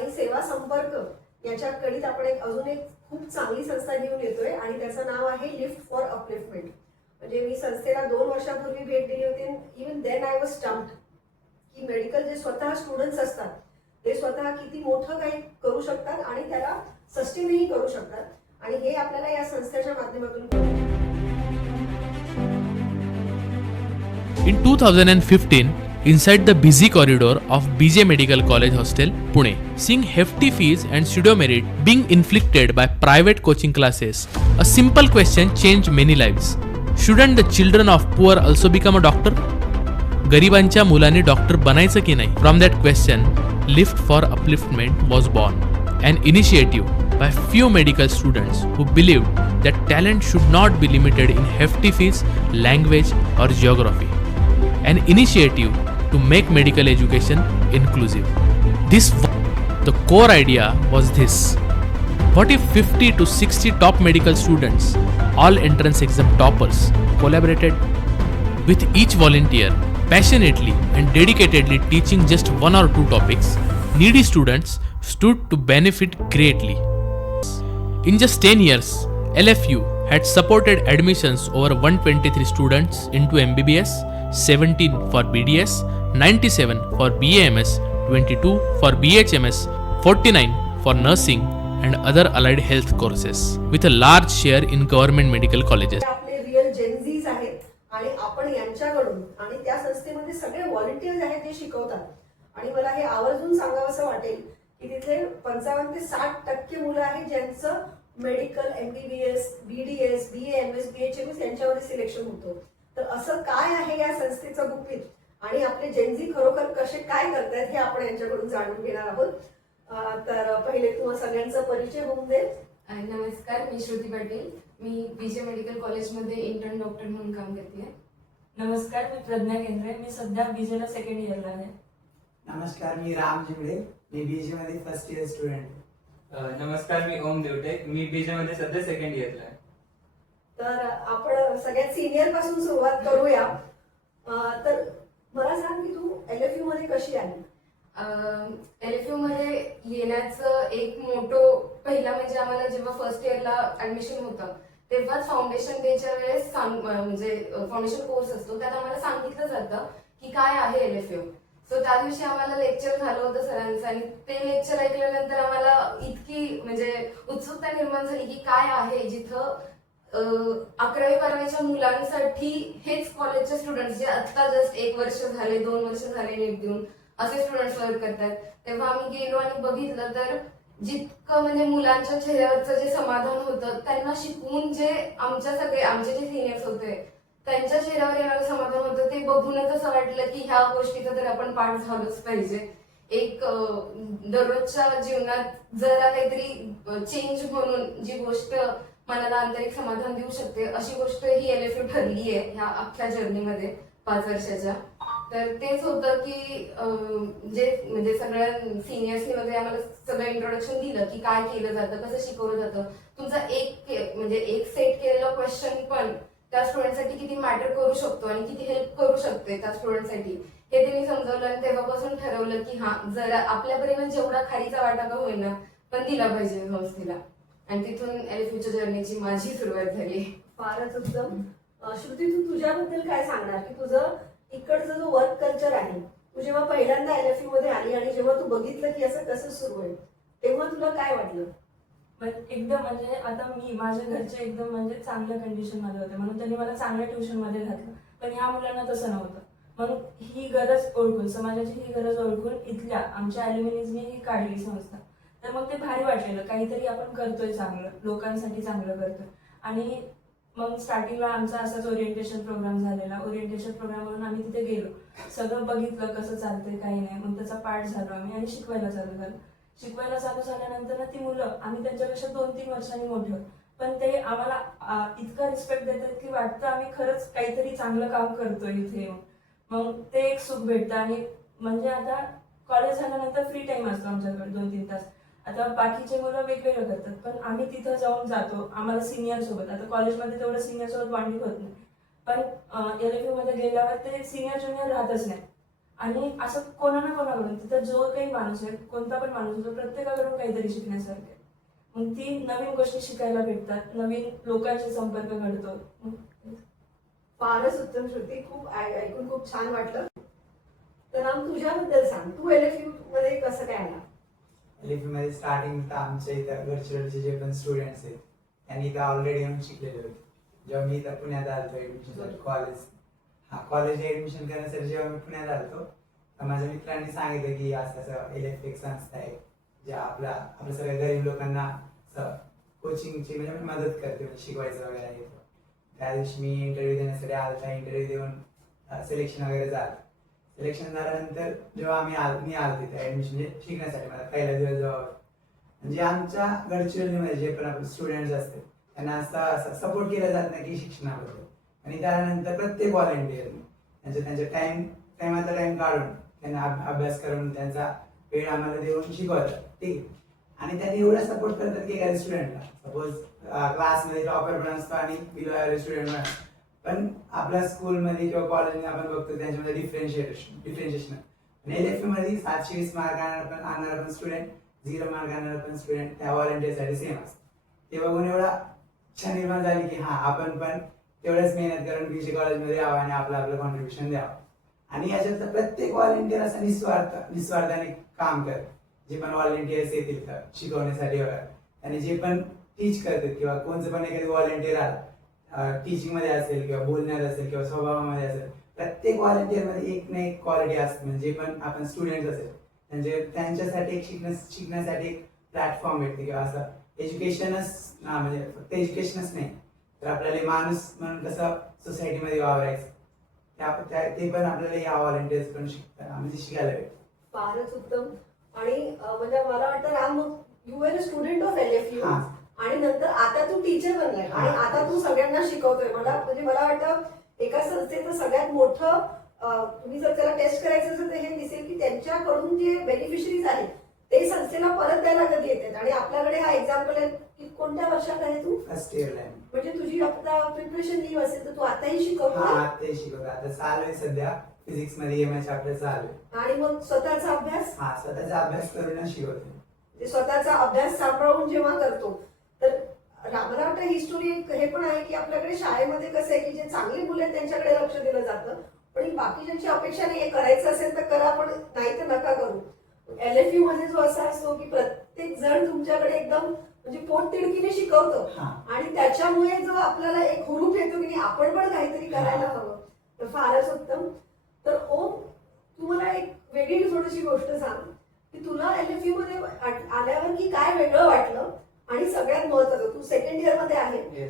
आणि सेवा संपर्क याच्या कडीत आपण अजून एक खूप चांगली संस्था घेऊन येतोय आणि त्याचं नाव आहे लिफ्ट फॉर अपलिफ्टमेंट. म्हणजे मी संस्थेला 2 वर्षापूर्वी भेट दिली होती. Even then I was stumped की मेडिकल जे स्वतः स्टुडंट्स असतात ते स्वतः किती मोठं काही करू शकतात आणि त्याला सस्टेनही करू शकतात आणि हे आपल्याला या संस्थेच्या माध्यमातून कळतं. In 2015, inside the busy corridor of BJ Medical College Hostel, Pune, seeing hefty fees and pseudo-merit being inflicted by private coaching classes, a simple question changed many lives. Shouldn't the children of poor also become a doctor? गरिबांच्या मुलांनी doctor बनायचं की नाही? From that question, Lift for Upliftment was born, an initiative by few medical students who believed that talent should not be limited in hefty fees, language or geography. An initiative to make medical education inclusive. The core idea was this: what if 50 to 60 top medical students, all entrance exam toppers, collaborated with each volunteer passionately and dedicatedly teaching just 1 or 2 topics? Needy students stood to benefit greatly. In just 10 years, LFU had supported admissions over 123 students into MBBS, 17 for BDS, 97 for BAMS, 22 for BHMS, 49 for nursing and other allied health courses, with a large share in government medical colleges. आपले real जेनझीज आहेत आणि आपण यांच्याकडून आणि त्या संस्थेमध्ये सगळे volunteers आहेत जे शिकवतात आणि मला हे आवर्जून सांगावंसं वाटेल की तिथे 55 ते 60% मुलं आहेत ज्यांचं medical, MBBS, BDS, BAMS, BHMS यांच्यामध्ये सिलेक्शन होतं. तर असं काय आहे या संस्थेचं गुपित आणि आपले जेनझी खरोखर कसे काय करतायत हे आपण यांच्याकडून जाणून घेणार आहोत. तर पहिले तुम्हा सगळ्यांचा परिचय होऊन दे. नमस्कार, मी श्रुती पाटील. मी बीजे मेडिकल कॉलेजमध्ये इंटर्न डॉक्टर म्हणून काम करते. नमस्कार, मी प्रज्ञा केंद्रे. मी सध्या बीजेला 2nd इयरला आहे. नमस्कार, मी राम जिमळे. मी बीजे मध्ये 1st इयर स्टुडंट. नमस्कार, मी ओम देवटे. मी बीजे मध्ये सध्या 2nd इयरला आहे. तर आपण सगळ्यात सिनियर पासून सुरुवात करूया. तर मला सांग की तू LFU मध्ये कशी आली? LFU मध्ये येण्याचं एक मोठं पहिला म्हणजे आम्हाला जेव्हा 1st इयरला ऍडमिशन होतं तेव्हाच फाउंडेशन डेच्या वेळेस म्हणजे फाउंडेशन कोर्स असतो त्यात आम्हाला सांगितलं जातं की काय आहे LFU. सो त्या दिवशी आम्हाला लेक्चर झालं होतं सरांचं आणि ते लेक्चर ऐकल्यानंतर आम्हाला इतकी म्हणजे उत्सुकता निर्माण झाली की काय आहे जिथं 11वी-12वीच्या मुलांसाठी हेच कॉलेजचे स्टुडंट्स जे आता जस्ट 1 वर्ष झाले 2 वर्ष झाले नीट देऊन असे स्टुडंट्स वर्क करतात. तेव्हा आम्ही गेलो आणि बघितलं तर जितकं म्हणजे मुलांच्या चेहऱ्यावरचं जे समाधान होतं त्यांना शिकवून जे आमचे जे सिनियर्स होते त्यांच्या चेहऱ्यावर येणारं समाधान होतं ते बघूनच असं वाटलं की ह्या गोष्टीचा तर आपण पाठ झालोच पाहिजे. एक दररोजच्या जीवनात जरा काहीतरी चेंज म्हणून जी गोष्ट मनाला आंतरिक समाधान देऊ शकते अशी गोष्ट ही LFU ठरली आहे ह्या अख्ख्या जर्नीमध्ये 5 वर्षाच्या. तर तेच होतं की जे म्हणजे सगळ्या सिनियर्सनी वगैरे आम्हाला सगळं इंट्रोडक्शन दिलं की काय केलं जातं, कसं शिकवलं जातं. तुमचा एक सेट केलेला क्वेश्चन पण त्या स्टुडंटसाठी किती मॅटर करू शकतो आणि किती हेल्प करू शकते त्या स्टुडंटसाठी हे त्यांनी समजावलं आणि तेव्हापासून ठरवलं की हा जरा आपल्यापर्यंत जेवढा खारीचा वाटा का होईना पण दिला पाहिजे संस्थेला आणि तिथून LFUच्या जर्नीची माझी सुरुवात झाली. फारच उत्तम. श्रुती, तू तुझ्याबद्दल काय सांगणार की तुझं इकडचं जो वर्क कल्चर आहे, तू जेव्हा पहिल्यांदा LFU मध्ये आली आणि जेव्हा तू बघितलं की असं कसं सुरू आहे तेव्हा तुला काय वाटलं? एकदम म्हणजे आता माझ्या घरचे एकदम म्हणजे चांगल्या कंडिशन मध्ये होते म्हणून त्यांनी मला चांगल्या ट्युशन मध्ये घातलं. पण ह्या मुलांना तसं नव्हतं. म्हणून ही गरज ओळखून समाजाची ही गरज ओळखून इथल्या आमच्या ॲल्युमिनीजने ही काढली संस्था. तर मग ते भारी वाटलेलं काहीतरी आपण करतोय चांगलं, लोकांसाठी चांगलं करतोय. आणि मग स्टार्टिंगला आमचा असाच ओरिएंटेशन प्रोग्राम झालेला. ओरिएंटेशन प्रोग्राम म्हणून आम्ही तिथे गेलो, सगळं बघितलं कसं चालतंय काही नाही. मग त्याचा पाठ झालो आम्ही आणि शिकवायला चालू झालं. शिकवायला चालू झाल्यानंतर ना ती मुलं आम्ही त्यांच्यापेक्षा 2-3 वर्षांनी मोठे होतो पण ते आम्हाला इतका रिस्पेक्ट देतात की वाटतं आम्ही खरंच काहीतरी चांगलं काम करतोय इथे येऊन. मग ते एक सुख भेटतं. आणि म्हणजे आता कॉलेज झाल्यानंतर फ्री टाइम असतो आमच्याकडे 2-3 तास. आता बाकीचे मुलं वेगवेगळं करतात पण आम्ही तिथं जाऊन जातो. आम्हाला सिनियर सोबत, आता कॉलेजमध्ये तेवढं सिनियर सोबत बॉन्डिंग होत नाही पण LFU मध्ये गेल्यावर ते सिनियर ज्युनियर राहतच नाही. आणि असं कोणा ना कोणाकडून तिथं जो काही माणूस आहे, कोणता पण माणूस आहे, तो प्रत्येकाकडून काहीतरी शिकण्यासारखं आहे. मग ती नवीन गोष्टी शिकायला भेटतात, नवीन लोकांशी संपर्क घडतो. फारच उत्तम श्रुती, खूप ऐकून खूप छान वाटलं. तर राम, तुझ्याबद्दल सांग, तू LFU मध्ये कसं काय आला? LFU मध्ये स्टार्टिंग तर आमच्या इथं गडचिरोलीचे जे पण स्टुडंट्स आहेत त्यांनी इथं ऑलरेडी येऊन शिकलेले होते. जेव्हा मी इथं पुण्यात आलतो ऍडमिशन कॉलेज ऍडमिशन करण्यासाठी, जेव्हा मी पुण्यात आलतो तर माझ्या मित्रांनी सांगितलं की असं असं LFU एक संस्था आहे जे आपल्या सगळ्या गरीब लोकांना कोचिंगची म्हणजे मदत करते, शिकवायचं वगैरे आहे. त्या दिवशी मी इंटरव्ह्यू देण्यासाठी आलता. इंटरव्ह्यू देऊन सिलेक्शन वगैरे झालं. सिलेक्शन झाल्यानंतर जेव्हा मी आलो तिथे ऍडमिशन शिकण्यासाठी, मला पहिला दिवस जेव्हा म्हणजे आमच्या गडचिरोलीमध्ये जे पण आपले स्टुडंट्स असतात त्यांना असं सपोर्ट केला जात नाही की शिक्षणाबद्दल. आणि त्यानंतर प्रत्येक व्हॉलेंटिअरने त्यांच्या टाइमाचा टाइम काढून त्यांना अभ्यास करून त्यांचा वेळ आम्हाला देऊन शिकवतात, ठीक आहे. आणि त्यांनी एवढा सपोर्ट करतात की एखाद्या स्टुडंटला सपोज क्लासमध्ये टॉपर पण असतो आणि बिलो ॲव्हरेज स्टुडंट पण असतो, पण आपल्या स्कूलमध्ये किंवा कॉलेजमध्ये आपण बघतो त्यांच्यामध्ये डिफरेन्शिएशन आणि LFU मध्ये 720 मार्क आणणारा पण स्टुडंट, 0 मार्क आणणारा पण स्टुडंट त्या व्हॉलेंटिअरसाठी सेम असतं. ते बघून एवढा इच्छा निर्माण झाली की हा, आपण पण तेवढंच मेहनत करून BJ कॉलेजमध्ये यावं आणि आपलं कॉन्ट्रीब्युशन द्यावं. आणि याच्यात प्रत्येक व्हॉलेंटिअर असं निस्वार्थाने काम करत. जे पण व्हॉलेंटिअर्स येतील तर शिकवण्यासाठी वगैरे, आणि जे पण टीच करतात किंवा कोणतं पण एखादी व्हॉलेंटिअर आला टीचिंग मध्ये असेल किंवा बोलण्यात असेल किंवा स्वभावामध्ये असेल, प्रत्येक व्हॉलेंटिअर मध्ये एक ना एक क्वालिटी असते. म्हणजे जे पण आपण स्टुडंट असेल त्यांच्यासाठी एक शिकण्यासाठी एक प्लॅटफॉर्म भेटते किंवा असं एज्युकेशनच म्हणजे फक्त एज्युकेशनच नाही तर आपल्याला माणूस म्हणून कसं सोसायटीमध्ये वावरायचं ते पण आपल्याला या व्हॉलेंटिअर्स पण म्हणजे शिकायला भेटतं. फारच उत्तम. आणि म्हणजे मला वाटतं Ram, you are a student of LFU आणि नंतर आता तू टीचर बनलाय आणि आता तू सगळ्यांना शिकवतोय. मला वाटतं एका संस्थेचं सगळ्यात मोठं तुम्ही जर त्याला टेस्ट करायचं असेल तर हे दिसेल की त्यांच्याकडून जे बेनिफिशरीज आहेत ते संस्थेला परत द्यायला कधी येतात. आणि आपल्याकडे हा एक्झाम्पल आहे की कोणत्या वर्षात आहे तू? फर्स्ट इयरला. म्हणजे तुझी आता प्रिपरेशन लीव असेल तर तू आताही शिकवतो? आताही शिकवतो. आता चालू आहे सध्या फिजिक्स मध्ये EMI चॅप्टर चालू आहे. आणि मग स्वतःचा अभ्यास? स्वतःचा अभ्यास करूनच शिकवतो. स्वतःचा अभ्यास सांभाळून जेव्हा करतो तर मला वाटतं ही स्टोरी हे पण आहे की आपल्याकडे शाळेमध्ये कसं आहे की जे चांगली मुलं आहेत त्यांच्याकडे लक्ष दिलं जातं, पण बाकीच्यांची अपेक्षा नाही, हे करायचं असेल तर करा पण नाही तर नका करू. LFU मध्ये जो असा असतो की प्रत्येक जण तुमच्याकडे एकदम म्हणजे पोटतिडकीने शिकवतो आणि त्याच्यामुळे जो आपल्याला एक हुरूप येतो की आपण पण काहीतरी करायला हवं. तर फारच उत्तम. तर ओम, तू मला एक वेगळी थोडीशी गोष्ट सांग की तुला LFU मध्ये आल्यावर की काय वेगळं वाटलं आणि सगळ्यात महत्वाचं तू सेकंड इयर मध्ये आहे,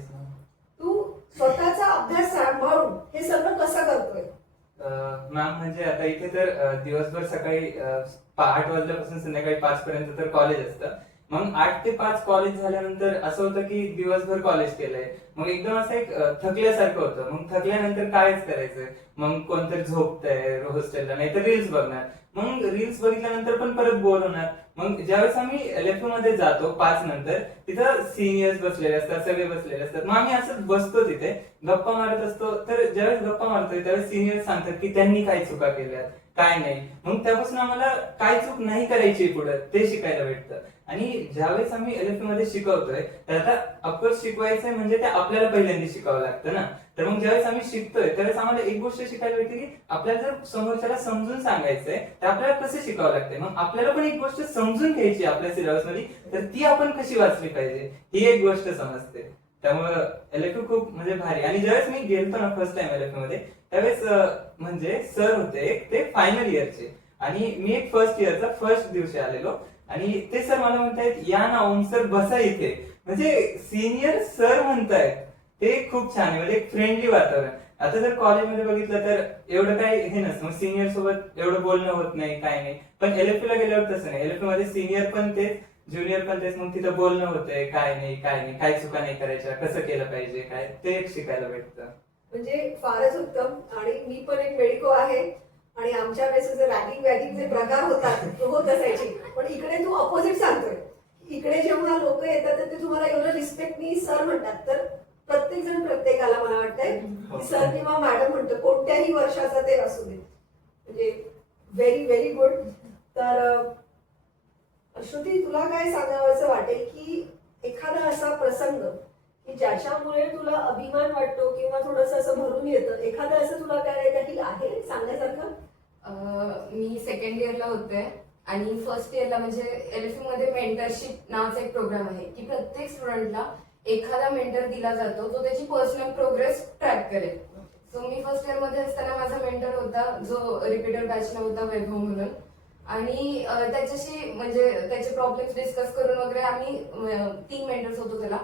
तू स्वतःचा अभ्यास सांभाळून हे सगळं कसं करतोय? मॅम म्हणजे आता इथे तर दिवसभर सकाळी 8 वाजल्यापासून संध्याकाळी 5 पर्यंत तर कॉलेज असतं. मग 8 ते 5 कॉलेज झाल्यानंतर असं होतं की दिवसभर कॉलेज केलंय, मग एकदम असं एक थकल्यासारखं होतं. मग थकल्यानंतर कायच करायचं, मग कोणतरी झोपतंय हॉस्टेलला, नाही तर रील्स बघणार. मग रील्स बघितल्यानंतर पण परत बोर होणार. मग ज्यावेळेस आम्ही LFU मध्ये जातो 5 नंतर, तिथं सिनियर्स बसलेले असतात, सगळे बसलेले असतात. मग आम्ही असं बसतो तिथे गप्पा मारत असतो. तर ज्यावेळेस गप्पा मारतोय त्यावेळेस सिनियर्स सांगतात की त्यांनी काय चुका केल्या काय नाही. मग त्यापासून आम्हाला काय चूक नाही करायची पुढे ते शिकायला भेटतं. आणि ज्यावेळेस आम्ही LFU मध्ये शिकवतोय तर आता ऑफकोर्स शिकवायचंय म्हणजे ते आपल्याला पहिल्यांदा शिकावं लागतं ना. तर मग ज्यावेळेस आम्ही शिकतोय त्यावेळेस आम्हाला एक गोष्ट शिकायला भेटते की आपल्याला जर समोरच्याला समजून सांगायचंय तर आपल्याला कसं शिकावं लागतंय. मग आपल्याला पण एक गोष्ट समजून घ्यायची आपल्या सिलेबस मध्ये, तर ती आपण कशी वाचली पाहिजे ही एक गोष्ट समजते. त्यामुळे LFU खूप म्हणजे भारी. आणि ज्यावेळेस मी गेलतो ना फर्स्ट टाइम LFU मध्ये त्यावेळेस म्हणजे सर होते ते फायनल इयरचे आणि मी एक फर्स्ट इयरचा फर्स्ट दिवशी आलेलो आणि ते सर मला म्हणतायत या ना ओम सर बसा इथे. म्हणजे सिनियर सर म्हणतायत ते खूप छान आहे. म्हणजे एक फ्रेंडली वातावरण. आता जर कॉलेजमध्ये बघितलं तर एवढं काही हे नसतं, मग सिनियर सोबत एवढं बोलणं होत नाही काय नाही. पण LFU ला गेल्यावर तसं नाही. LFU मध्ये सिनियर पण तेच ज्युनियर पण तेच, मग तिथं बोलणं होतंय काय नाही काय चुका नाही करायच्या, कसं केलं पाहिजे काय ते एक शिकायला भेटतं. म्हणजे फारच उत्तम. आणि मी पण एक मेडिको आहे आणि आमच्या वेळेस रॅगिंग वॅगिंगचे प्रकार होत असायचे, पण इकडे तू अपोजिट सांगतोय. इकडे जेव्हा लोक येतात तर ते तुम्हाला एवढं रिस्पेक्टनी सर म्हणतात. तर प्रत्येक जण प्रत्येकाला मला वाटतंय की सर किंवा मॅडम म्हणतो कोणत्याही वर्षाचा ते असू दे. म्हणजे व्हेरी व्हेरी गुड. तर श्रुती, तुला काय सांगावं वाटेल की एखादा असा प्रसंग की ज्याच्यामुळे तुला अभिमान वाटतो किंवा थोडस असं भरून येतं, एखादं असं तुला काय काही आहे सांगण्यासारखं? मी सेकंड इयरला होते आणि फर्स्ट इयरला म्हणजे LFU मध्ये मेंटरशिप नावाचा एक प्रोग्राम आहे की प्रत्येक स्टुडंटला एखादा मेंटर दिला जातो जो त्याची पर्सनल प्रोग्रेस ट्रॅक करेल. सो मी फर्स्ट इयर मध्ये असताना माझा मेंटर होता जो रिपीटर बॅचला होता, वैभव म्हणून. आणि त्याच्याशी म्हणजे त्याचे प्रॉब्लेम्स डिस्कस करून वगैरे आम्ही 3 मेंटर्स होतो त्याला.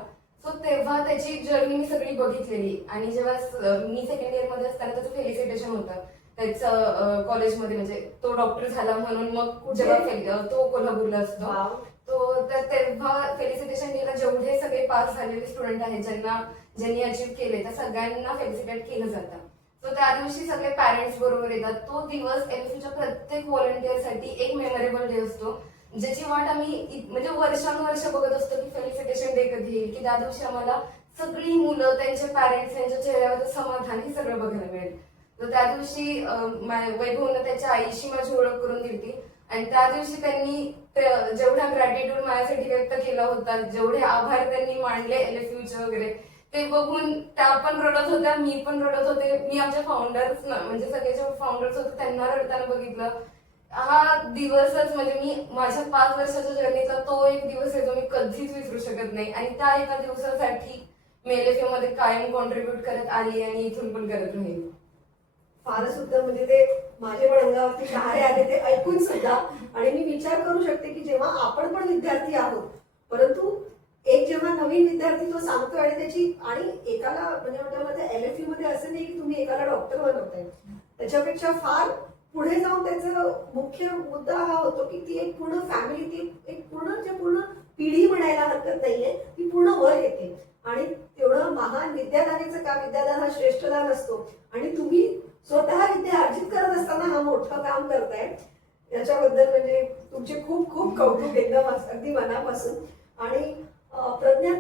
सो तेव्हा त्याची जर्नी मी सगळी बघितलेली. आणि जेव्हा मी सेकंड इयर मध्ये असताना त्याचं फेलिसिटेशन होतं त्याचं कॉलेजमध्ये, म्हणजे तो डॉक्टर झाला म्हणून. मग जेव्हा तो कोल्हापूरला असतो, तो तेव्हा फेलिसिटेशन डेला जेवढे सगळे पास झालेले स्टुडंट आहेत ज्यांनी अचीव्ह केले त्या सगळ्यांना फेलिसिटेट केलं जातं. सो त्या दिवशी सगळे पॅरेंट्स बरोबर येतात. तो दिवस LFUच्या प्रत्येक व्हॉलंटिअरसाठी एक मेमोरेबल डे असतो, ज्याची वाट आम्ही म्हणजे वर्षानुवर्ष बघत असतो की फेलिसिटेशन डे कधी येईल, की त्या दिवशी आम्हाला सगळी मुलं, त्यांचे पॅरेंट्स, त्यांच्या चेहऱ्यावर समाधान हे सगळं बघायला मिळेल. तर त्या दिवशी वैभवनं त्याच्या आईशी माझी ओळख करून दिली आणि त्या दिवशी त्यांनी जेवढा ग्रॅटिट्यूड माझ्यासाठी व्यक्त केला होता, जेवढे आभार त्यांनी मानले LFUचे वगैरे, ते बघून त्या पण रडत होत्या, मी पण रडत होते. मी आमच्या फाउंडर्स म्हणजे सगळे जे फाउंडर्स होते त्यांना रडताना बघितलं. हा दिवसच म्हणजे मी माझ्या 5 वर्षाच्या जर्नीचा तो एक दिवस आहे जो मी कधीच विसरू शकत नाही. आणि त्या एका दिवसासाठी मी LFU मध्ये कायम कॉन्ट्रीब्युट करत आली आणि इथून पण करत राहील. फारच उत्तम. म्हणजे ते माझे पण अंगावरती शहारे आले ते ऐकून सुद्धा. आणि मी विचार करू शकते की जेव्हा आपण पण विद्यार्थी आहोत, परंतु एक जेव्हा नवीन विद्यार्थी तो सांगतो आणि त्याची आणि एकाला म्हणजे म्हटलं LFU मध्ये असं नाही की तुम्ही एकाला डॉक्टर बनवताय, त्याच्यापेक्षा फार पुढे जाऊन त्याचा मुख्य मुद्दा हा होतो की ती एक पूर्ण फॅमिली, ती एक पूर्ण पिढी म्हणायला हरकत नाहीये, ती पूर्ण वर येते. आणि तेवढं महान विद्यादानाचं काम, विद्यादान हा श्रेष्ठ दान असतो. आणि तुम्ही स्वतः विद्या अर्जित करत असताना हा मोठं काम करताय, याच्याबद्दल म्हणजे तुमचे खूप खूप कौतुक, एकदम अगदी मनापासून. आणि प्रज्ञा,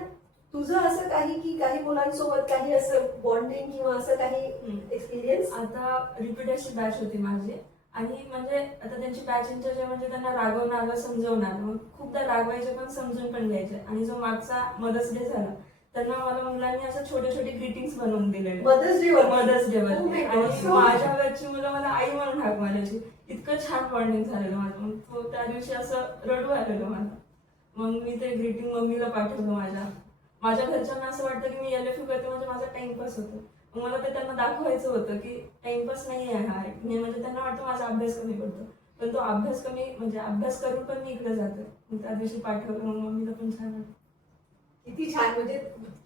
तुझं असं काही की काही मुलांसोबत काही असं बॉन्डिंग किंवा असं काही एक्सपिरियन्स? आता रिपीटरची बॅच होती माझी आणि म्हणजे आता त्यांची बॅच जे म्हणजे त्यांना रागवणार समजवणार, मग खूपदा रागवायचे पण समजून पण घ्यायचे. आणि जो मागचा मदर्स डे झाला त्यांना मला मुलांनी असं छोटे छोटे ग्रीटिंग्स बनवून दिले मदर्स डेवर. आणि माझ्या घरची मुलं मला आई म्हणून हाक मारायची. इतकं छान बॉन्डिंग झालेलं माझं. मग तो त्या दिवशी असं रडू आलेलं मला. मग मी ते ग्रीटिंग मम्मीला पाठवलं. माझ्या घरच्यांना असं वाटतं की मी LFU करते म्हणजे माझा टाइमपास होतो. मग मला ते त्यांना दाखवायचं होतं की टाइमपास नाही आहे हा, म्हणजे त्यांना वाटतं माझा अभ्यास कमी पडतो, पण तो अभ्यास कमी म्हणजे अभ्यास करून पण मी इकडे जाते. मग त्या दिवशी पाठवलं, मग मम्मीला पण छान वाटतं. किती छान. म्हणजे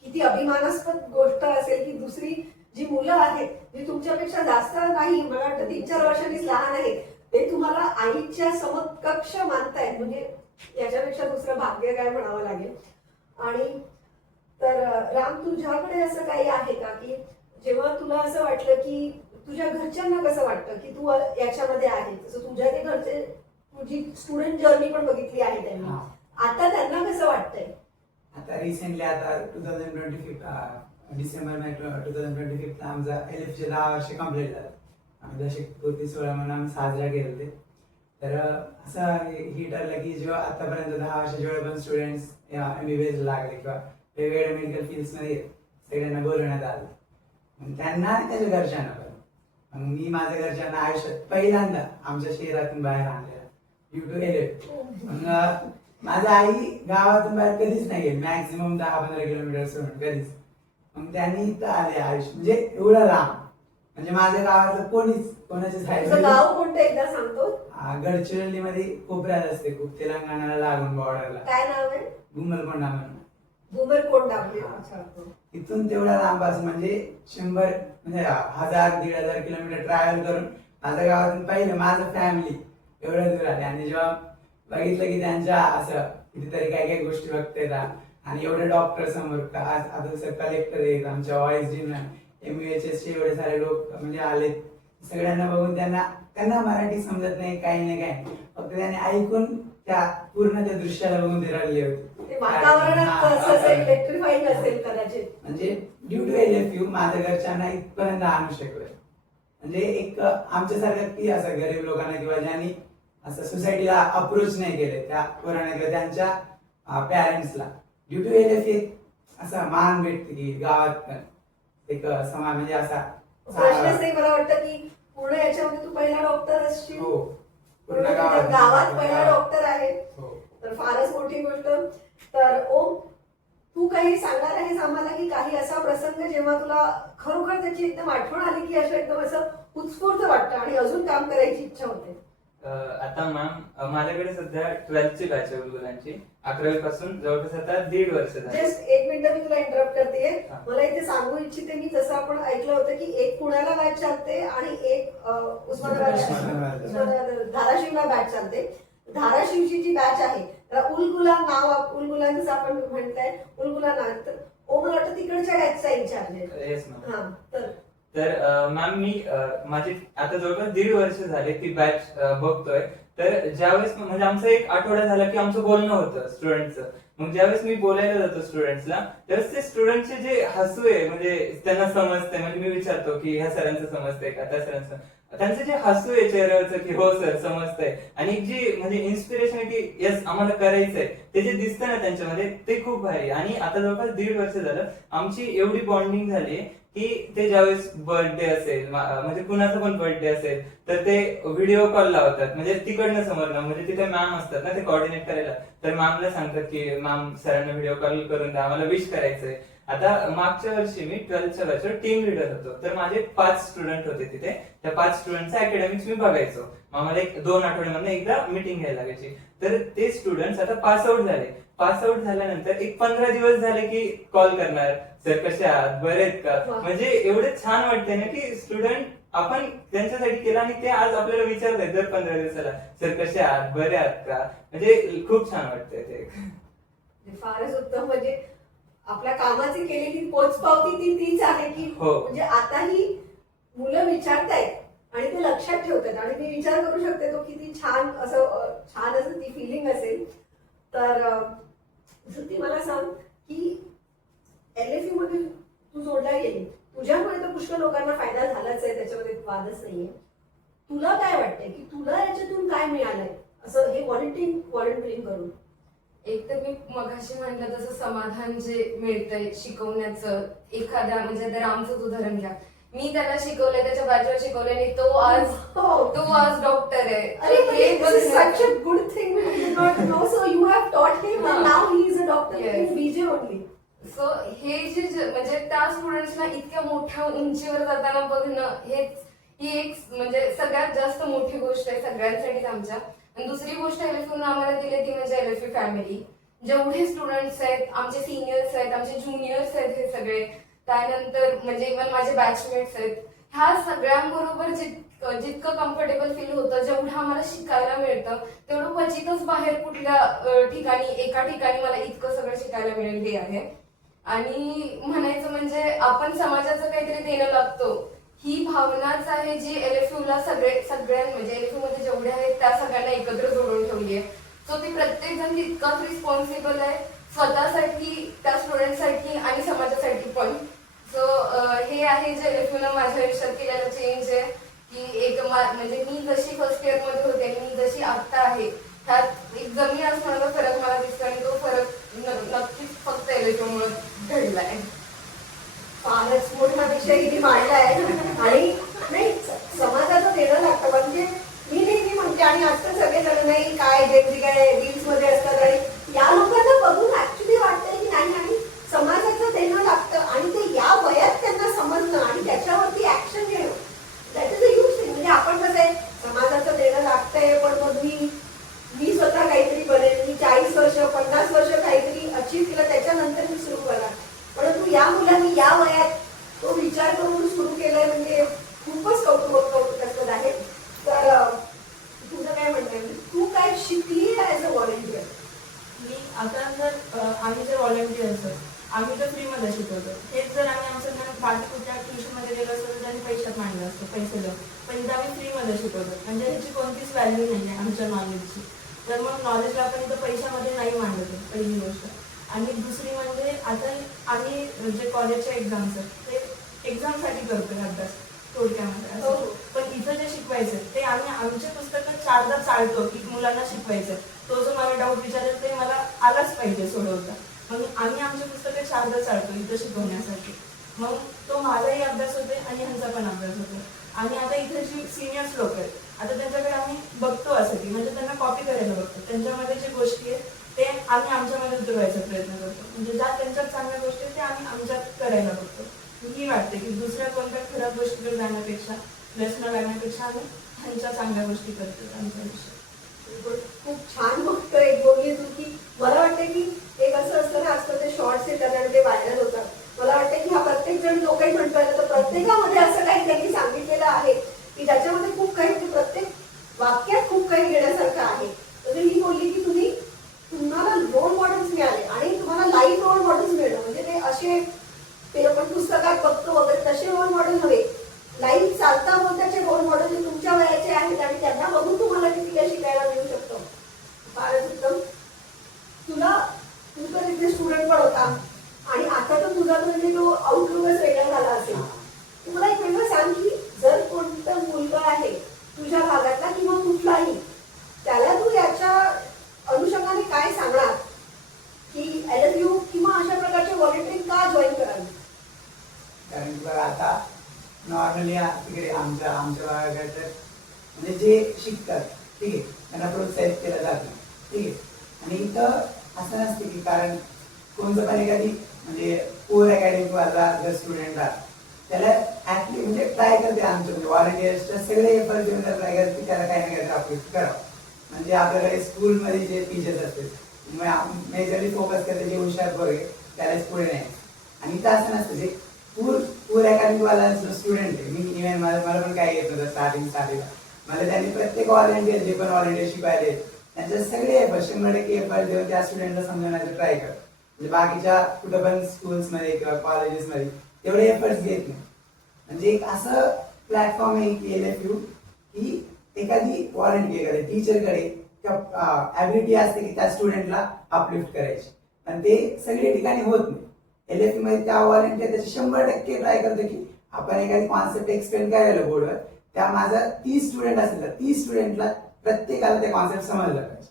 किती अभिमानास्पद गोष्ट असेल की दुसरी जी मुलं आहेत, जी तुमच्यापेक्षा जास्त नाही, मला वाटतं 3-4 वर्षांनीच लहान आहेत, ते तुम्हाला आईच्या समकक्ष मानतायत. म्हणजे याच्यापेक्षा दुसरं भाग्य काय म्हणावं लागेल. आणि तर राम, तुझ्याकडे असं काही आहे का की जेव्हा तुला असं वाटलं की तुझ्या घरच्यांना कसं वाटतं की तू याच्यामध्ये आहे, तसं तुझ्या ते घरचे तुझी स्टुडंट जर्नी पण बघितली आहे त्यांनी, आता त्यांना कसं वाटतंय? आता रिसेंटली आता 2025 डिसेंबर 2025 आमचा LFU 10 वर्ष कम्प्लीट झालं. आम्ही दशकपूर्ती सोहळा म्हणून आम्ही साजरा केले होते. तर असं ही ठरलं की जेव्हा आतापर्यंत 10 वर्ष जेवढे पण स्टुडंट्स MBBS लागले किंवा वेगवेगळ्या मेडिकल फील्ड्समध्ये सगळ्यांना बोलवण्यात आलं, मग त्यांना आणि त्याच्या घरच्यांना पण. मग मी माझ्या घरच्यांना आयुष्यात पहिल्यांदा आमच्या शहरातून बाहेर आणलेलं ड्यू टू LFU. मग माझी आई गावातून बाहेर कधीच नाही गेली, मॅक्झिमम 10-15 किलोमीटर सोडून कधीच. मग त्यांनी इथं आले आयुष्य म्हणजे एवढं लांब, म्हणजे माझ्या गावातलं कोणाचीच तुझं गाव कोणतं एकदा सांगतो? गडचिरोली मध्ये कोपऱ्यात असते, खूप तेलंगणाला लागून बॉर्डरला. काय नाव आहे? गुमलकोंडा म्हणून. गुमलकोंडा. इथून तेवढा लांब असं म्हणजे 100 म्हणजे 1000-1500 किलोमीटर ट्रॅव्हल करून माझ्या गावातून पाहिलं माझं फॅमिली एवढं दूर आले. आणि जेव्हा बघितलं की त्यांच्या असं कितीतरी काही काही गोष्टी बघता आणि एवढे डॉक्टर समोर आता सर कलेक्टर आहेत, आमच्या OISD MUHS चे एवढे सारे लोक म्हणजे आले, सगळ्यांना बघून त्यांना मराठी समजत नाही, काही नाही काय, फक्त त्यांनी ऐकून त्या पूर्ण त्या दृश्याला बघून ते रडले होते. इलेक्ट्रिफाईंग असेल कदाचित. म्हणजे ड्यू टू LFU माझ्या घरच्यांना इथपर्यंत आणू शकलं. म्हणजे एक आमच्यासारख्या की असं गरीब लोकांना किंवा ज्यांनी असं सोसायटीला अप्रोच नाही केले त्या पोरांना किंवा त्यांच्या पॅरेंट्सला ड्यू टू LFE असा मान भेटते की गावात पण एक समाज म्हणजे असा प्रश्नच नाही. मला वाटतं की पूर्ण याच्यामध्ये तू पहिला डॉक्टर असशील. हो पूर्ण तुझ्या गावात पहिला डॉक्टर आहे, हो. तर फारच मोठी गोष्ट. तर ओम, तू काही सांगणार आहेस आम्हाला की काही असा प्रसंग जेव्हा तुला खरोखर त्याची एकदम आठवण आली की असं एकदम असं उत्स्फूर्त वाटतं आणि अजून काम करायची इच्छा होते? आता मॅम माझ्याकडे सध्या 12th ची बॅच आहे उलगुलांची. 11वी पासून जवळपास आता 1.5 वर्ष झाले. जस्ट एक मिनिट मी तुला इंटरप्ट करते. हा. मला इथे सांगू इच्छिते मी, जसं आपण ऐकलं होतं की एक पुण्याला बॅच चालते आणि एक धाराशिवला बॅच चालते. धाराशिवची जी बॅच आहे त्याला उलगुलान नाव, उलगुलान जसं आपण म्हणताय उलगुलान नाव, तर ओ मला वाटतं तिकडच्या बॅचचा इंचार्ज आहे. Yes ma'am. हा, तर मॅम मी माझी आता जवळपास 1.5 वर्ष झाले ती बॅच बघतोय. तर ज्यावेळेस म्हणजे आमचा एक आठवडा झाला की आमचं बोलणं होतं स्टुडंटचं. मग ज्यावेळेस मी बोलायला जातो स्टुडंट्सला त्यावेळेस ते स्टुडंटचे जे हसू आहे म्हणजे त्यांना समजतंय, म्हणजे मी विचारतो की ह्या सरांचं समजतंय का, त्या सरांचं, त्यांचं जे हसू आहे चेहऱ्यावरचं की हो सर समजतंय, आणि जी म्हणजे इन्स्पिरेशन आहे की यस आम्हाला करायचंय ते जे दिसतं ना त्यांच्यामध्ये ते खूप भारी. आणि आता जवळपास 1.5 वर्ष झालं आमची एवढी बॉन्डिंग झाली की ते ज्यावेळेस बर्थडे असेल म्हणजे कुणाचा पण बर्थडे असेल तर ते व्हिडिओ कॉल लावतात, म्हणजे तिकडनं समोरनं, म्हणजे तिथे मॅम असतात ना ते कोऑर्डिनेट करायला, तर मॅमला सांगतात की मॅम सरांना व्हिडिओ कॉल करून द्या, आम्हाला विश करायचंय. आता मागच्या वर्षी मी 12th बॅचवर टीम लीडर होतो, तर माझे 5 स्टुडंट होते तिथे. त्या 5 स्टुडंटचं अकॅडमिक्स मी बघायचो. आम्हाला 1-2 आठवड्यामध्ये एकदा मीटिंग घ्यायला लागायची. तर ते स्टुडंट आता पास आउट झाले. पास आउट झाल्यानंतर एक 15 दिवस झाले की कॉल करणार, सर कसे आहात, बरे आहेत का, म्हणजे एवढे छान वाटते ना की स्टुडंट आपण त्यांच्यासाठी केलं आणि ते आज आपल्याला विचारतात दर 15 दिवसाला सर कसे आहात, बरे आहात का, म्हणजे खूप छान वाटतंय ते. फारच उत्तम. म्हणजे आपल्या कामाची केलेली पोचपावती ती तीच आहे की हो. म्हणजे आताही मुलं विचारतायत आणि ते लक्षात ठेवतात आणि मी विचार करू शकते तो किती छान असं ती फिलिंग असेल. तर ती मला सांग की LFE मध्ये तू जोडला गेली, तुझ्यामुळे तर पुष्कळ लोकांना फायदा झालाच आहे, त्याच्यामध्ये वादच नाहीये. तुला काय वाटतंय की तुला याच्यातून काय मिळालंय असं हे व्हॉलंटिअरिंग करून? एक तर मी मगाशी म्हणलं तसं समाधान जे मिळतंय शिकवण्याचं, एखाद्या म्हणजे तर आमचंच उदाहरण घ्या, मी त्याला शिकवलंय, त्याच्या बाजूला शिकवलंय आणि तो आज डॉक्टर आहे. अरे हे this is such a good thing we did not know. So you have taught him and now he is a doctor in Yes. BJ only. So हे म्हणजे त्या स्टुडंट्सना इतक्या मोठ्या उंचीवर जाताना बघणं ही एक म्हणजे सगळ्यात जास्त मोठी गोष्ट आहे सगळ्यांसाठीच आमच्या. आणि दुसरी गोष्ट LFE आम्हाला दिली ती म्हणजे LFE फॅमिली. जेवढे स्टुडंट्स आहेत, आमचे सिनियर्स आहेत, आमचे ज्युनियर्स आहेत, हे सगळे, त्यानंतर म्हणजे इव्हन माझे बॅचमेट्स आहेत, ह्या सगळ्यांबरोबर जितकं कम्फर्टेबल फील होतं, जेवढं आम्हाला शिकायला मिळतं तेवढं क्वचितच बाहेर कुठल्या ठिकाणी एका ठिकाणी मला इतकं सगळं शिकायला मिळेल हे आहे. आणि म्हणायचं म्हणजे आपण समाजाचं काहीतरी देणं लागतो ही भावनाच आहे जी LFEला सगळ्या म्हणजे LFE मध्ये जेवढे आहेत त्या सगळ्यांना एकत्र जोडून ठेवली आहे. सो ते प्रत्येक जण तितकाच रिस्पॉन्सिबल आहे स्वतःसाठी, त्या स्टुडंटसाठी आणि समाजासाठी पण. सो हे आहे जे LFEनं माझ्या आयुष्यात केलेलं चेंज आहे की एक म्हणजे मी जशी फर्स्ट इयर मध्ये होते आणि मी जशी आत्ता आहे ह्यात एक जमीन आसमानाचा फरक मला दिसतो आणि तो फरक नक्कीच फक्त LFEमुळे घडलाय. फारच मोठा विषय मी मांडलाय आणि नाही समाजाचं देणं लागतं. म्हणजे मी नेहमी म्हणते आणि आजकाल सगळेजण नाही काय वेगवेगळ्या रील्स मध्ये असतात आणि या लोकांना बघून ऍक्च्युली वाटतंय की नाही आणि समाजाचं देणं लागतं आणि ते या वयात त्यांना समजणं आणि त्याच्यावरती ऍक्शन घेणं that is a huge thing. म्हणजे आपण कसं आहे समाजाचं देणं लागतंय पण मग मी स्वतः काहीतरी बनेल, मी 40 वर्ष 50 वर्ष काहीतरी अचीव केलं त्याच्यानंतर मी सुरू करणार, परंतु या मुलांनी या वयात तो विचार करून सुरू केलाय म्हणजे खूपच कौतुकास्पद आहे. तर तुझं काय म्हणणं आहे, तू काय शिकली ऍज अ व्हॉलंटियर? मी आता जर आम्ही जर व्हॉलंटिअर्स आम्ही तर फ्रीमध्ये शिकवतो. हेच जर आम्ही आमचं बाकी कुठल्या ट्युशनमध्ये गेलो असतो तर त्यांनी पैशात मांडलं असतं, पैसे देऊन. पण इथं आम्ही फ्रीमध्ये शिकवतो म्हणजे ह्याची कोणतीच व्हॅल्यू नाही आहे आमच्या नॉलेजची. तर मग नॉलेजला आपण इथं पैशामध्ये नाही मांडतो पहिली गोष्ट. आणि दुसरी म्हणजे आता आम्ही जे कॉलेजचे एक्झाम्स आहेत ते एक्झामसाठी करतोय अभ्यास थोडक्यामध्ये असं. शिकवायचं ते आम्ही आमचे पुस्तकं 4दा चालतो की मुलांना शिकवायचं. तो जो मला डाऊट विचारेल ते मला आलाच पाहिजे सोडवता. म्हणून आम्ही आमचे पुस्तकं 4दा चालतो इथं शिकवण्यासाठी. मग तो माझाही अभ्यास होते आणि ह्यांचा पण अभ्यास होतो. आणि आता इथे जी सिनियर्स लोक आहेत आता त्यांच्याकडे आम्ही बघतो असं की म्हणजे त्यांना कॉपी करायला बघतो. त्यांच्यामध्ये जे गोष्टी आहेत ते आम्ही आमच्यामध्ये उतरवायचा प्रयत्न करतो. म्हणजे ज्या त्यांच्यात चांगल्या गोष्टी आहेत ते आम्ही आमच्यात करायला बघतो. ही वाटते की दुसऱ्या कोणत्या खराब गोष्टीकडे जाण्यापेक्षा व्यसना लागण्यापेक्षा आम्ही ह्यांच्या चांगल्या गोष्टी करतो आमच्या विषयी. खूप छान गोष्ट एक बोलली तू की मला वाटतं की एक असं असतं ना आजकाल ते शॉर्ट्स येतात आणि ते व्हायरल होतात. मला वाटतं की हा प्रत्येक जण जो काही म्हणतोय ना तर प्रत्येकामध्ये असं काही त्यांनी सांगितलेलं आहे की ज्याच्यामध्ये खूप काही म्हणजे प्रत्येक वाक्यात खूप काही घेण्यासारखं आहे. तर ही बोलली की तुम्हाला रोल मॉडेल्स मिळाले आणि तुम्हाला लाईव्ह रोल मॉडेल्स मिळणं म्हणजे ते असे ते आपण पुस्तकात बघतो वगैरे तसे रोल मॉडेल हवे. लाईव्ह चालता बोलताचे रोल मॉडेल जे तुमच्या वयाचे आहेत आणि त्यांना बघून तुम्हाला किती काही शिकायला मिळू शकतं. फारच उत्तम. तू तर तिथे स्टुडंट पण होता आणि आता तर तुझा म्हणजे तो आउटलुकच वेगळा झाला असेल. तू मला एक वेगळं सांग की जर कोणता मुलगा आहे तुझ्या भागातला किंवा कुठलाही त्याला तू याच्या अनुषंगाने काय सांगणार की LFU किंवा अशा प्रकारचे व्हॉलेंटिअरिंग का जॉईन करावी? कारण की बघा आता नॉर्मली तिकडे आमच्या भागाकडे तर म्हणजे जे शिकतात ठीक आहे त्यांना प्रोत्साहित केलं जातं ठीक आहे. आणि इथं असं नसते की कारण कोणतं पण एखादी म्हणजे पुअर अकॅडमिक वाला जर स्टुडंट राहत त्याला ऍटली म्हणजे ट्राय करते आमच्या म्हणजे व्हॉलेंटियर्सच्या सगळे एफर्ट देऊन ट्राय करते त्याला काही ना काही अपलिफ्ट करावं. म्हणजे आपल्याकडे स्कूलमध्ये जे टीचर्स असते मेजरली फोकस करते जे हुशार पोरगे त्यालाच पुढे नाही. आणि इथं असं नसतं जे पूर अकॅडमिक वाला स्टुडंट आहे मी इव्हन मला पण काय येत होतं स्टार्टिंगला मला त्यांनी प्रत्येक व्हॉलेंटियर जे पण व्हॉलेंटियर शिकायले त्यांचे सगळे एफर्ट 100% एफर्ट देऊन त्या स्टुडंटला समजवण्याचा ट्राय कर. म्हणजे बाकीच्या कुठं पण स्कूल्समध्ये किंवा कॉलेजेसमध्ये तेवढे एफर्ट्स घेत नाही. म्हणजे एक असं प्लॅटफॉर्म आहे की LFU की एखादी व्हॉलेंटियर कडे टीचरकडे ॲबिलिटी असते की त्या स्टुडंटला अपलिफ्ट करायची आणि ते सगळ्या ठिकाणी होत नाही. LFU मध्ये त्या व्हॉलेंटियर त्याचे 100% ट्राय करतो की आपण एखादी कॉन्सेप्ट एक्सप्लेन करायला बोर्डवर त्या माझा 30 स्टुडंट असेल तर 30 स्टुडंटला प्रत्येकाला ते कॉन्सेप्ट समजलं पाहिजे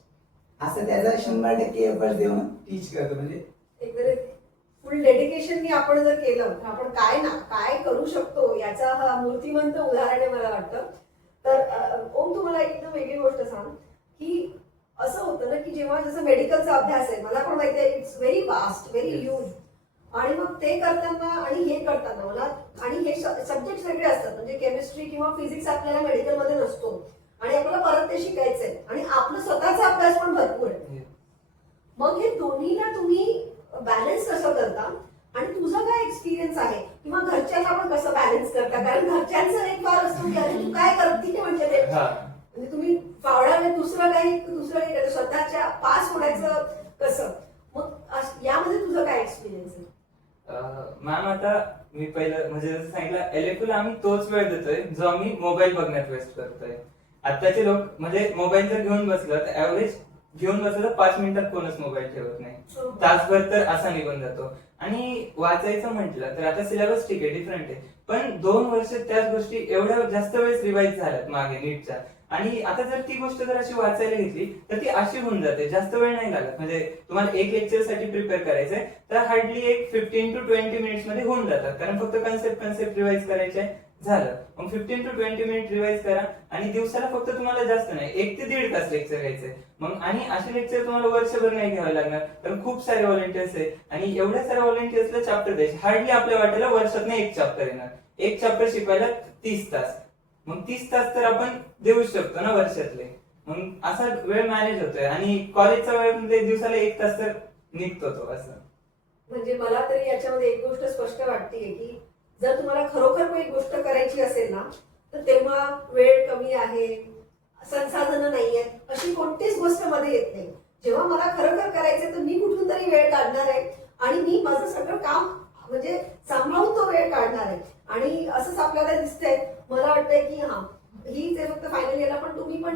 असं त्याचा 100% एफर्ट देऊन टीच करतो. म्हणजे एकंदरीत फुल डेडिकेशननी आपण जर केलं तर आपण काय करू शकतो याचा हा मूर्तिमंत उदाहरण आहे मला वाटतं. तर ओम तुम्हाला एकदम वेगळी गोष्ट सांग की असं होतं ना की जेव्हा जसं मेडिकलचा अभ्यास आहे मला पण माहिती आहे it's very vast very huge आणि मग ते करताना आणि हे करताना मला आणि हे सब्जेक्ट सगळे असतात म्हणजे केमिस्ट्री किंवा फिजिक्स आपल्याला मेडिकलमध्ये नसतो आणि आपल्याला परत ते शिकायचंय आणि आपलं स्वतःचा अभ्यास पण भरपूर आहे. मग हे दोन्हीला तुम्ही बॅलन्स कसं करता आणि तुझा काय एक्सपिरियन्स आहे किंवा घरच्यांना पण कसं बॅलन्स करता? कारण घरच्यांचं एक फार असतो की अरे तू काय करते म्हणजे ते म्हणजे तुम्ही फावडाने दुसरं काही करतो स्वतःच्या पास होण्याचं कसं मग यामध्ये तुझं काय एक्सपिरियन्स आहे? मॅम आता मी पहिलं म्हणजे जसं सांगितलं LFU ला आम्ही तोच वेळ देतोय जो आम्ही मोबाईल बघण्यात वेस्ट करतोय. आताचे लोक म्हणजे मोबाईल जर घेऊन बसलं तर ऍव्हरेज घेऊन बसलं तर 5 मिनिटात कोणच मोबाईल ठेवत नाही. तासभर तर असा निघून जातो. आणि वाचायचं म्हटलं तर आता सिलेबस ठीक आहे डिफरंट आहे पण 2 वर्ष त्याच गोष्टी एवढ्या जास्त वेळेस रिवाइज झाल्यात मागे नीटच्या. आणि आता जर ती गोष्ट जर अशी वाचायला घेतली तर ती अशी होऊन जाते जास्त वेळ नाही लागत. म्हणजे तुम्हाला एक लेक्चर साठी प्रिपेअर करायचंय तर हार्डली एक 15 to 20 मिनिट्स मध्ये होऊन जातात कारण फक्त कन्सेप्ट रिवाइज करायचे झालं. मग 15 to 20 मिनिट रिवाइज करा आणि दिवसाला फक्त तुम्हाला जास्त नाही 1 ते 1.5 तास लेक्चर घ्यायचंय. मग आणि असे लेक्चर तुम्हाला वर्षभर नाही घ्यावे लागणार कारण खूप सारे व्हॉलेंटियर्स आहे आणि एवढ्या साऱ्या व्हॉलेंटियर्सला चॅप्टर द्यायचे हार्डली आपल्या वाट्याला वर्षात एक चॅप्टर येणार. एक चॅप्टर शिकवायला 30 तास मग 30 तास तर आपण देऊच शकतो ना वर्षातले. मग असा वेळ मॅनेज होतोय आणि कॉलेजचा वेळ म्हणजे दिवसाला 1 तास तर निघतो तो असं. म्हणजे मला तरी याच्यामध्ये एक गोष्ट स्पष्ट वाटतेय की जर तुम्हाला खरोखर काही गोष्ट करायची असेल ना तर तेव्हा वेळ कमी आहे संसाधनं नाही आहेत अशी कोणतीच गोष्ट मध्ये येत नाही. जेव्हा मला खरोखर करायचं तर मी कुठून तरी वेळ काढणार आहे आणि मी माझं सगळं काम म्हणजे सांभाळून तो वेळ काढणार आहे. आणि असंच आपल्याला दिसतंय मला वाटतंय की हा ही ते फक्त फायनल इयरला पण तुम्ही पण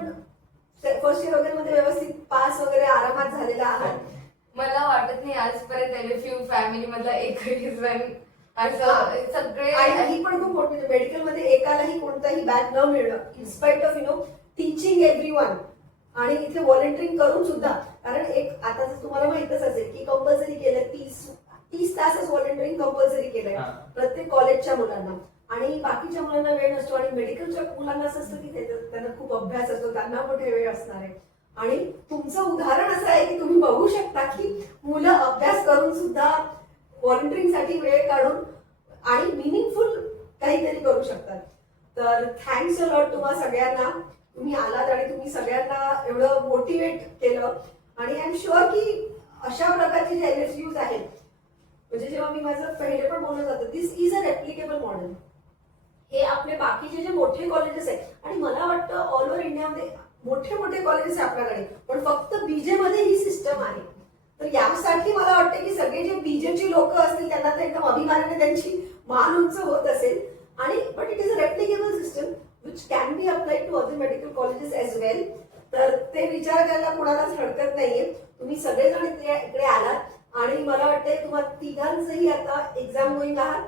फर्स्ट इयर वगैरे मध्ये व्यवस्थित पास वगैरे आरामात झालेला आहात. मला वाटत नाही आजपर्यंत LFU फॅमिली मधला एकही जण असं सगळे आणि ही पण खूप मोठी मेडिकल मध्ये एकालाही कोणताही बॅच न मिळणं इन्स्पाइट ऑफ टीचिंग एव्हरीवन आणि इथे व्हॉलेंटिअरिंग करून सुद्धा, कारण एक आता तुम्हाला माहितच असेल की कंपल्सरी केलंय 30 तासच व्हॉलेंटिअरिंग कंपल्सरी केलंय हा. प्रत्येक कॉलेजच्या मुलांना, आणि बाकीच्या मुलांना वेळ नसतो आणि मेडिकलच्या मुलांना असं असतं की त्यांना खूप अभ्यास असतो, त्यांना कुठे वेळ असणार आहे. आणि तुमचं उदाहरण असं आहे की तुम्ही बघू शकता की मुलं अभ्यास करून सुद्धा व्हॉलेंटिअरिंग साठी वेळ काढून आणि मिनिंगफुल काहीतरी करू शकतात. तर थँक्स अ लॉट तुम्हा सगळ्यांना, तुम्ही आलात आणि तुम्ही सगळ्यांना एवढं मोटिवेट केलं. आणि आय एम शुअर की अशा प्रकारचे जे LSUs आहेत, म्हणजे जेव्हा मी माझं पहिले पण बोलत होतं, दिस इज अ रेप्लिकेबल मॉडेल. हे आपले बाकीचे जे मोठे कॉलेजेस आहेत, आणि मला वाटतं ऑल ओव्हर इंडियामध्ये मोठे मोठे कॉलेजेस आहे आपल्याकडे, पण फक्त बीजे मध्ये ही सिस्टम आहे. तर यासाठी मला वाटतं की सगळे जे बीजेची लोक असतील त्यांना तर एकदम अभिमानाने त्यांची मान उंच होत असेल. आणि but it is a replicable system which can be applied to other medical colleges as well. तर ते विचार करायला कुणालाच हरकत नाहीये. तुम्ही सगळेजण इकडे आलात आणि मला वाटतंय तुम्हाला तिघांचंही आता एक्झाम गोईंग आहात.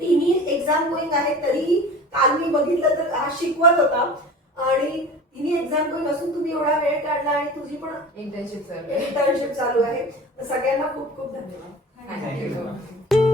तिन्ही एक्झाम गोईंग आहे, तरीही काल मी बघितलं तर हा शिकवत होता आणि तिन्ही एक्झाम गोईंग असून तुम्ही एवढा वेळ काढला आणि तुझी पण इंटर्नशिप इंटर्नशिप चालू आहे. तर सगळ्यांना खूप खूप धन्यवाद. चालू थँक्यू.